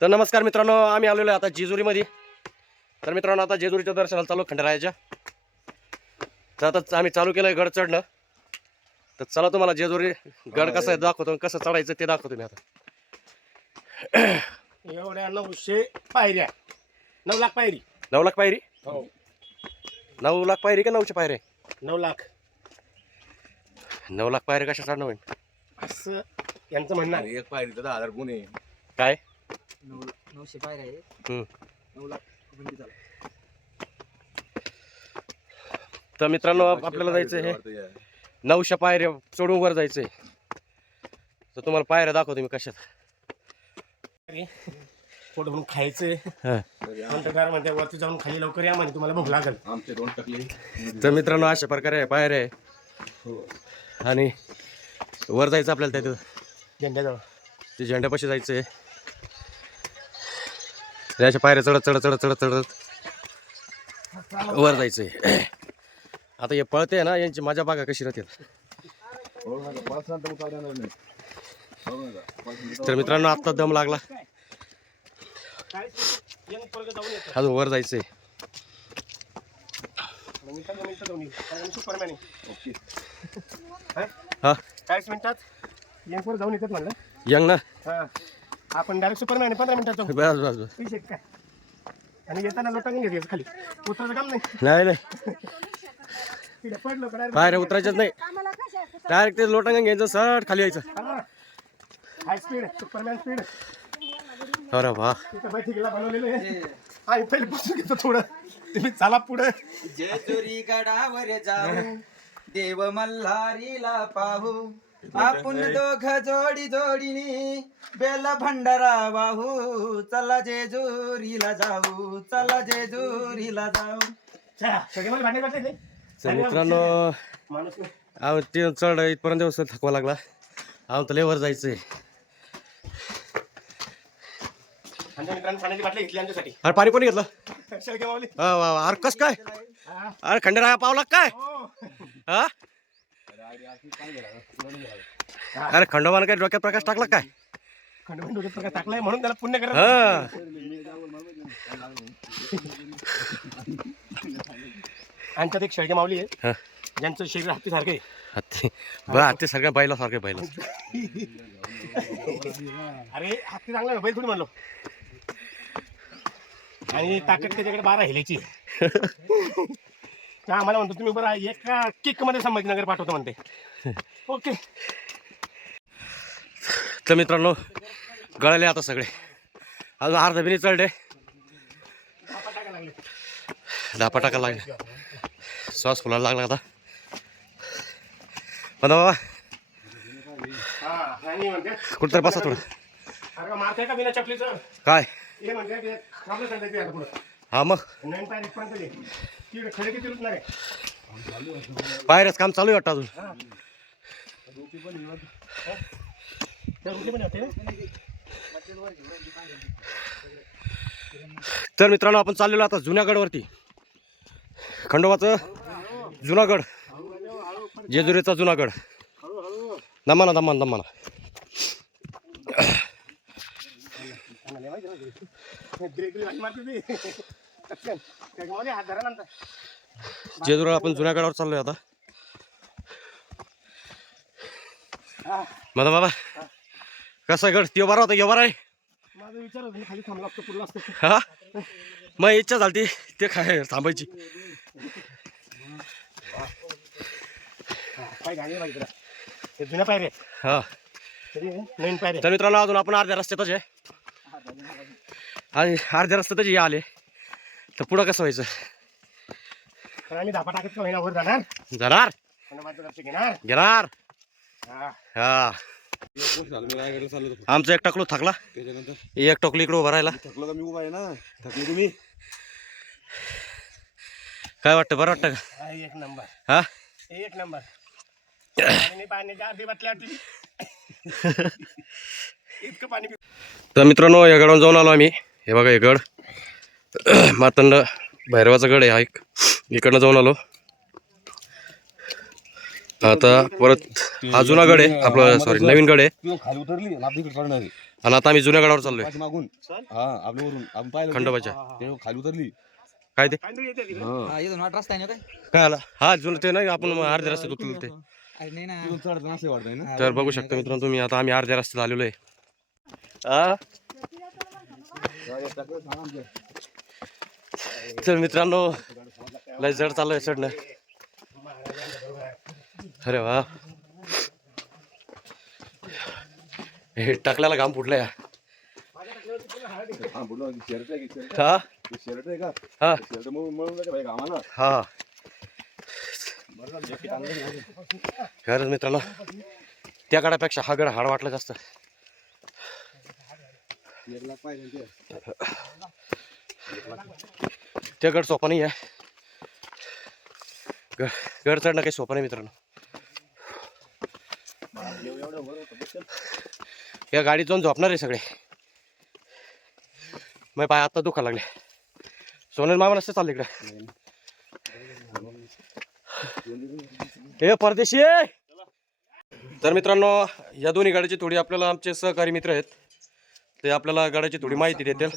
तर नमस्कार मित्रांनो आम्ही आलेलो आहे आता जेजुरीमध्ये. तर मित्रांनो आता जेजुरीच्या दर्शनाला चालू खंडरायाच्या. तर आता आम्ही चालू केलं आहे गड चढणं. तर चला तुम्हाला जेजुरी गड कसं आहे दाखवतो आणि कसं चढायचं ते दाखवतो मी आता. एवढ्या नऊशे पायऱ्या. नऊ लाख पायरी. नऊ लाख पायरी? हो. नऊ लाख पायरी का नऊशे पायरे नऊ लाख. नऊ लाख पायरे कशा चढणं होईल असं यांचं म्हणणं आहे. एक पायरी तर दहा हजार गुण आहे. काय? नऊ नऊशे पायऱ्या आहे. हम्म. नऊ लाख बंदी झाला. तर मित्रांनो आपल्याला जायचं हे नऊशे पायऱ्या चढून वर जायचंय. तर तुम्हाला पायऱ्या दाखवतो मी कशात. पोट भरून खायचं हा. नंतर घर म्हणते वरती जाऊन खाली लवकर या म्हणे तुम्हाला भूक लागल. आमचे दोन टकले. तर मित्रांनो अशा प्रकारे पायऱ्या आहे. आणि वर जायचं आपल्याला तिथं. झेंड्याजवळ. ते झेंड्यापाशी जायचं अशा पायऱ्या चढत चढत चढत चढत चढत. वर जायचं आहे आता हे पळते ना यांची माझ्या बागा कशी राहतील तर मित्रांनो आत्ता दम लागला. अजून वर जायचंय. हा? चाळीस मिनिटात. यंग ना? हा. आपण डायरेक्ट सुपरमॅन पंधरा मिनिटात जाऊ. बस बस बस. काय? आणि येताना लोटांनी घेते खाली. उतरायचं काम नाही. नाही नाही. तिथे पडलो का पायऱ्या उतरायच्याच नाही. डायरेक्ट ते लोटांगण घ्यायचं सट खाली यायचं. हाय स्पीड सुपरमॅन स्पीड अरे वा. तिथं बैठकीला बनवलेलं आहे. आणि पहिले बसून घेतो थोडं. तुम्ही चाला पुढे. जेजुरी गडावर जाऊ. देव मल्हारीला पाहू. आपण दोघ जोडी जोडीने बेल भंडारा वाहू. चला जेजुरीला जाऊ चला जेजुरीला जाऊ. तर मित्रांनो. आम्ही ते चढ इथपर्यंत व्यवस्थित थकवा लागला. आम्ही तर लेवर जायचंय. अरे पाणी कोणी घेतलं? वा वा. अरे कस काय? हा. अरे खंडेराया पावला काय? हो. अरे खंडोबानं काय डोक्यात प्रकाश टाकला काय? खंडोबा डोक्यात प्रकाश टाकलाय म्हणून त्याला पुण्य करत आमच्यात एक शेळके माऊली आहे हा. ज्यांचं शरीर हत्तीसारखं आहे. हत्ती? बरं हत्ती सारख्या बैला सारख्या बैला. अरे हत्ती चांगला बैल थोडी म्हणलो. आणि ताकद त्याच्याकडे बारा हेल्याची तर आम्हाला म्हणतो तुम्ही बरं एका किकमध्ये संभाजीनगर पाठवतो म्हणते. ओके. तर मित्रांनो गळाले आता सगळे. अजून अर्धा बिनी चढले. धापा टाकायला लागले. श्वास फुलायला लागला आता. पण बाबा. हा कुठतरी बसा थोडं. अरे मारते का बिना चपलीचं? काय? हे ते हा मग. नवीन पाय इथपर्यंत ये. तिकडे खडे किती रुपये आहे बाहेरच काम चालू आहे वाटतं अजून. तर मित्रांनो आपण चाललेलो आता जुन्यागडवरती. खंडोबाचं जुनागड. जेजुरीचा जुनागड. दमाना दमाना दमाना ते जेजुरीला आपण जुन्यागडावर चाललोय आता. मग बाबा कसा गड? त्यो बरा होता यो बरा आहे. माझा विचार होता, मी खाली थांबला असतो पुढला असतो. हा? मग इच्छा झाली ते काय थांबायची. ते जुन्या पायरे हा. नवीन पायरे तर मित्रांनो अजून आपण अर्ध्या रस्त्यातच आहे. आणि अर्ध्या रस्त्यातच हे आले. तर पुढं कसं व्हायचं? तर आम्ही धापा टाकत का महिनाभर जाणार? जाणार. आणि माझं लक्ष घेणार? घेणार. हा. हा. आमचं एक टाकलो थकला. त्याच्यानंतर? एक टोकली इकडं उभं राहिला. थकलो का मी उभा आहे ना? थकले तुम्ही? काय वाटतं? बरं वाटतं का? हा, एक नंबर. हा? एक नंबर. पाणी पाण्याच्या अर्धी बाटल्या आटली इतकं पाणी पि- तर मित्रांनो या गडावर जाऊन आलो आम्ही. हे बघा हे गड. मातंड भैरवाचा गड आहे हा एक इकडनं जाऊन आलो आता परत हा जुना गड आहे आपलं सॉरी नवीन गड आहे तू खाली उतरली आणि आपली इकडे चढणार आहे आणि आता आम्ही जुन्या गडावर चाललोय हा. खंडोबाच्या ते खाली उतरली काय ते. हा. हा, काय काय आला हा जुनं ते नाही आपण अर्ध्या रस्त्यात उतरलो ते तर बघू शकता मित्रांनो तुम्ही आता आम्ही अर्ध्या रस्त्यात आलेलो आहे हा तर मित्रांनो लय जड चालू आहे चढणं अरे वा. हे टाकल्याला घाम फुटलाय. हा हा? हा हा. खरंच मित्रांनो त्या गडापेक्षा हा गड हाड वाटला जास्त. ते. गड सोपा नाही आहे. ग- गड चढणं काही सोपं नाही मित्रांनो. या गाडीत जाऊन झोपणार आहे सगळे. मग पाय आता दुखा लागले. सोनल मामा नसते चालले इकडे. हे परदेशी आहे. तर मित्रांनो या दोन्ही गाडीची थोडी आपल्याला आमचे सहकारी मित्र आहेत. ते आपल्याला गाड्याची थोडी माहिती देतील.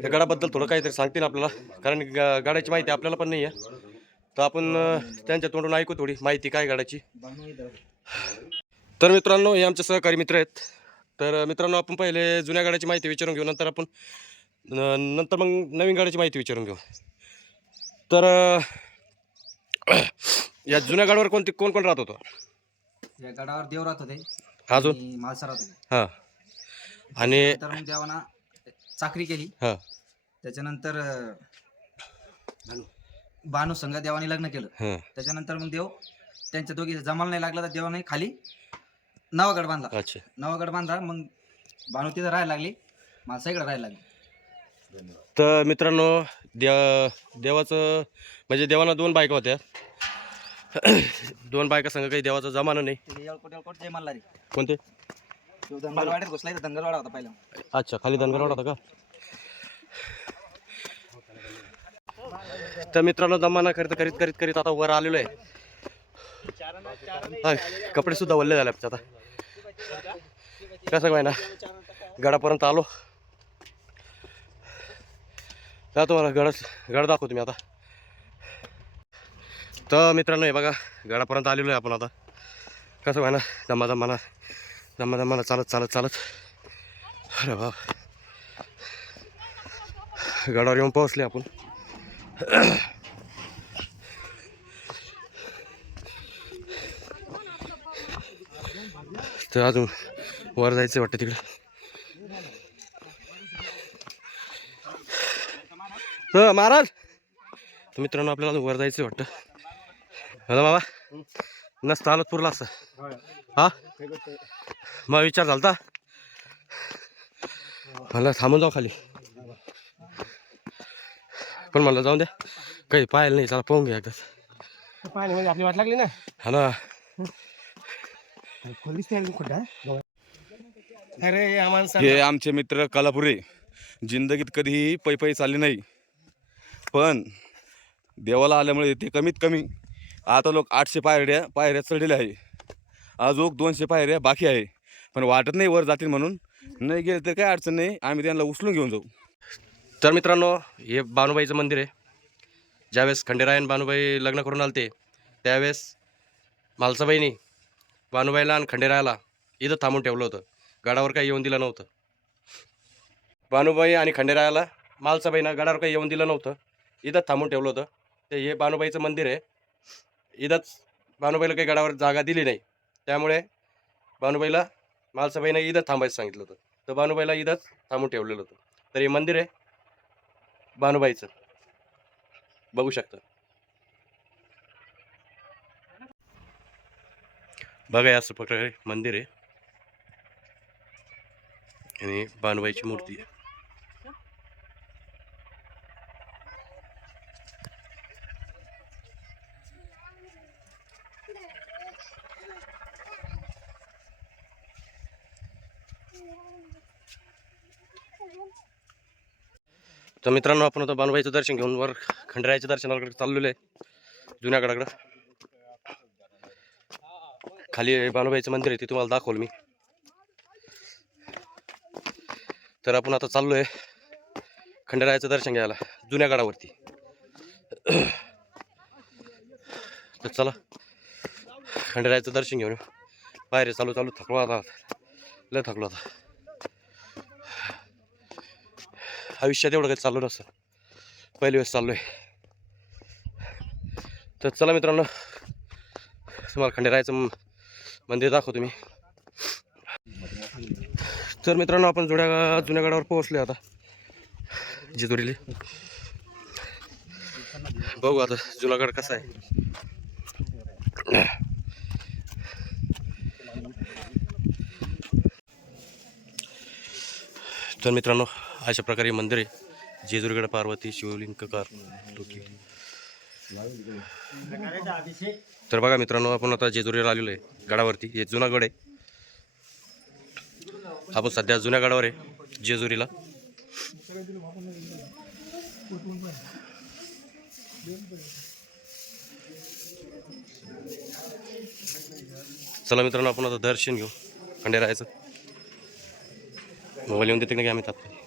गडाबद्दल थोडं काहीतरी सांगतील आपल्याला कारण गा- गाड्याची माहिती आपल्याला पण नाही आहे तर आपण त्यांच्या तोंडून ऐकू थोडी माहिती काय गाड्याची. तर मित्रांनो हे आमचे सहकारी मित्र आहेत. तर मित्रांनो आपण पहिले जुन्या गाड्याची माहिती विचारून घेऊ. नंतर आपण न- नंतर मग नवीन गाड्याची माहिती विचारून घेऊ. तर या जुन्या गाड्यावर कोणते कोण कोण राहत होतं? या गडावर देव राहत होते अजून? मालसा राहत होते हां. आणि तर मग देवाना चाकरी केली. हां. त्याच्यानंतर अं, भानू संघ देवाने लग्न केलं. हां. त्याच्यानंतर मग देव त्यांच्या दोघी जमाला नाही लागला तर देवाने खाली नवागड बांधला. अच्छा. नवागड बांधला मग भानू तिथं राहायला लागली. माणसा इकडे राहायला लागली. तर मित्रांनो देव देवाचं म्हणजे देवाना दोन बायका होत्या. दोन बायका संग काही देवाचा जमाना नाही. ते येळकोट येळकोट जय मल्हारी. कोणते? तो धनगरवाड्यात घुसला इथं धनगरवाडा होता पहिला. अच्छा खाली धनगरवाडा होता का? तर मित्रांनो जमाना करीत करीत करीत करीत आता वर आलेलो आहे. हा, कपडे सुद्धा वल्ले झाले आमचे आता. कसं काय ना गडापर्यंत आलो. जा तुम्हाला गड गड दाखवतो तुम्ही आता. तर मित्रांनो हे बघा गडापर्यंत आलेलो आहे आपण आता. कसं काय ना दमा दमाना दमा दमाना चालत चालत चालत. अरे बाप. गडावर येऊन पोहोचले आपण. तर अजून वर जायचं वाटतं तिकडं. महाराज. तर मित्रांनो आपल्याला अजून वर जायचं वाटतं. हॅलो बाबा. नसतं आलं पुरला असतं हा? मग विचार झालता. मला थांबून जाऊ खाली. पण मला जाऊन द्या काही पाहिलं नाही चला पाहून घ्या एकदाच. पाणी म्हणजे आपली वाट लागली ना? हा ना. अरे हे आमचे मित्र कलापुरे. जिंदगीत कधीही पै पै चालले नाही. पण देवाला आल्यामुळे ते कमीत कमी आता लोक आठशे पायऱ्या पायऱ्या चढलेल्या आहे. अजून दोनशे पायऱ्या बाकी आहे. पण वाटत नाही वर जातील म्हणून. नाही गेले तर काय अडचण नाही. आम्ही त्यांना उचलून घेऊन जाऊ. तर मित्रांनो हे बानुबाईचं मंदिर आहे. ज्यावेळेस खंडेरायन बानुबाई लग्न करून आलते त्यावेळेस मालसाबाईनी बानुबाईला आणि खंडेरायाला इथं थांबून ठेवलं होतं. गडावर काही येऊन दिलं नव्हतं. बानुबाई आणि खंडेरायाला मालसाबाईनं गडावर काही येऊन दिलं नव्हतं. इथं थांबून ठेवलं होतं. ते हे बानुबाईचं मंदिर आहे. इथंच बानुबाईला काही गडावर जागा दिली नाही. त्यामुळे बानुबाईला मालसाबाईनं इथं थांबायचं सांगितलं होतं. तर बानुबाईला इथंच थांबून ठेवलेलं होतं. तर हे मंदिर आहे. बानुबाईचं बघू शकता. बघा असं प्रकारे मंदिर आहे. आणि बानुबाईची मूर्ती आहे. तर मित्रांनो आपण आता बानुबाईचं दर्शन घेऊन वर खंडरायाच्या दर्शनाकडे चाललेलो आहे जुन्या गडाकडं खाली बानुबाईचं मंदिर आहे ते तुम्हाला दाखवलं मी. तर आपण आता चाललो आहे खंडरायाचं दर्शन घ्यायला जुन्या गडावरती. तर चला खंडरायाचं दर्शन घेऊन येऊ. बाहेर चालू चालू थकलो आता. लय थकलो आता. आयुष्यात एवढं काही चालू नसतं. पहिली वेळेस चाललो आहे तर चला मित्रांनो तुम्हाला खंडेरायचं मंदिर दाखवतो मी. तर मित्रांनो आपण जुन्या जुन्यागडावर पोहोचले आता. जिजुरीले. बघू आता जुनागड कसा आहे. तर मित्रांनो अशा प्रकारे मंदिर आहे. जेजुरीगड पार्वती शिवलिंगकार तर बघा मित्रांनो आपण आता जेजुरीला आलेलो आहे गडावरती. हे जुना गड आहे. आपण सध्या जुन्या गडावर आहे जेजुरीला. चला मित्रांनो आपण आता दर्शन घेऊ. खंडेरायचं. मोबाईल येऊन देते ना की आम्ही तात्पुरते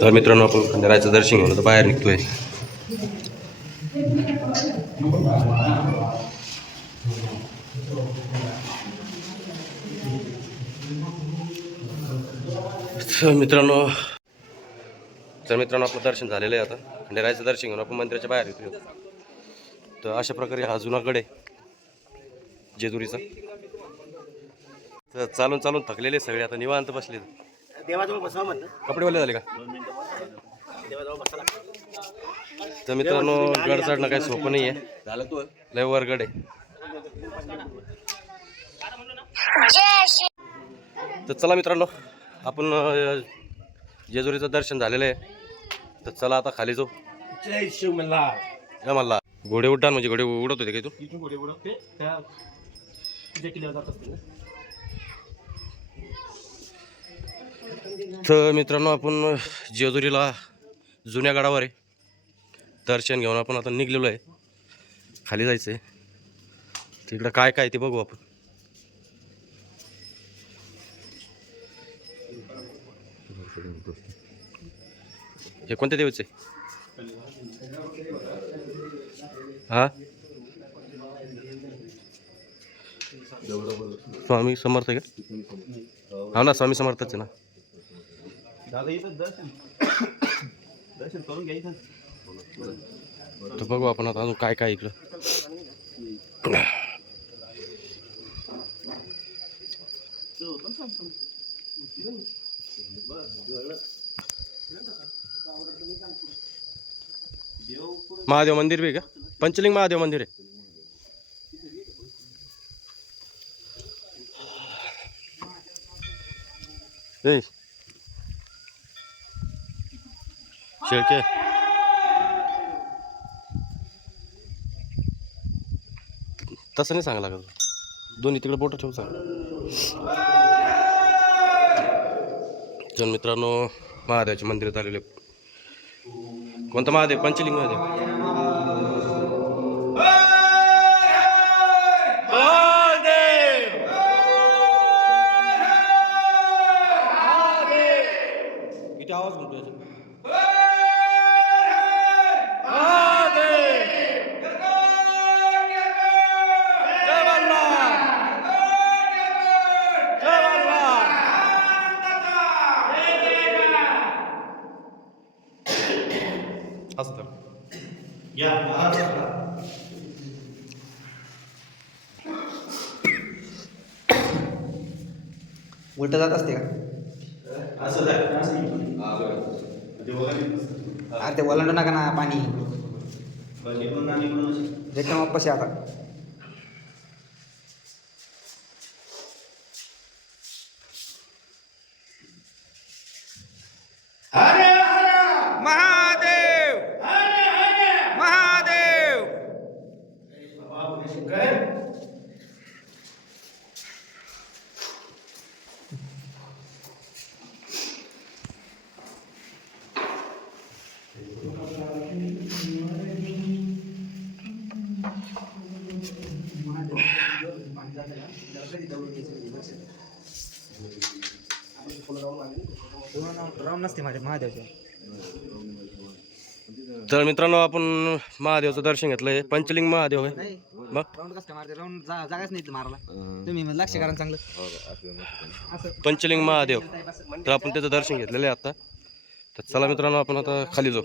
तर मित्रांनो आपण खंडेरायचं दर्शन घेऊन बाहेर निघतोय. मित्रांनो तर मित्रांनो आपलं दर्शन झालेलं आहे आता. खंडेरायाचं दर्शन घेऊन आपण मंदिराच्या बाहेर येतो तर अशा प्रकारे हा जुना गड आहे जेजुरीचा. तर चालून चालून थकलेले सगळे आता निवांत बसले देवाजवळ बसवा म्हणलं. कपडे वाले झाले का? देवाजवळ. तर मित्रांनो गड चढणं काही सोपं नाही आहे झालं तू? लय वर गड आहे. तर चला मित्रांनो आपण जेजुरीचं दर्शन झालेलं आहे. तर चला आता खाली जाऊ. जय शिव मल्हार. या मला घोडे उड्डाण म्हणजे घोडे उडत होते काय तू? इथून घोडे उडवते त्या जे किल्ल्यावर जात असतील ना. तर मित्रांनो आपण जेजुरीला जुन्या गडावर आहे. दर्शन घेऊन आपण आता निघलेलो आहे. खाली जायचं आहे तिकडं काय काय ते बघू आपण. हे कोणत्या देवाचे? हा? स्वामी समर्थ का? हा ना स्वामी समर्थच आहे ना. तर बघू आपण आता अजून काय काय इकडं. महादेव मंदिर भी का? पंचलिंग महादेव मंदिर आहे. ए. शेळके. तसं नाही सांगा लागत. दोन्ही तिकडे बोटं ठेवून सांग. मित्रांनो महादेवाच्या मंदिरात आलेले कोणतं महादेव उलट जात असते का? अरे ते ओलांडू नका ना पाणी. आता. राम नसते माझ्या महादेवच्या तर मित्रांनो आपण महादेवचं दर्शन घेतलंय. पंचलिंग महादेव आहे. मग? राऊंड कसं काय मारते? राऊंड जागाच नाही इथं मारायला. तुम्ही मग लक्ष करा ना चांगलं. असं. पंचलिंग महादेव. तर आपण त्याचं दर्शन घेतलेलं आहे आता. तर चला मित्रांनो आपण आता खाली जाऊ.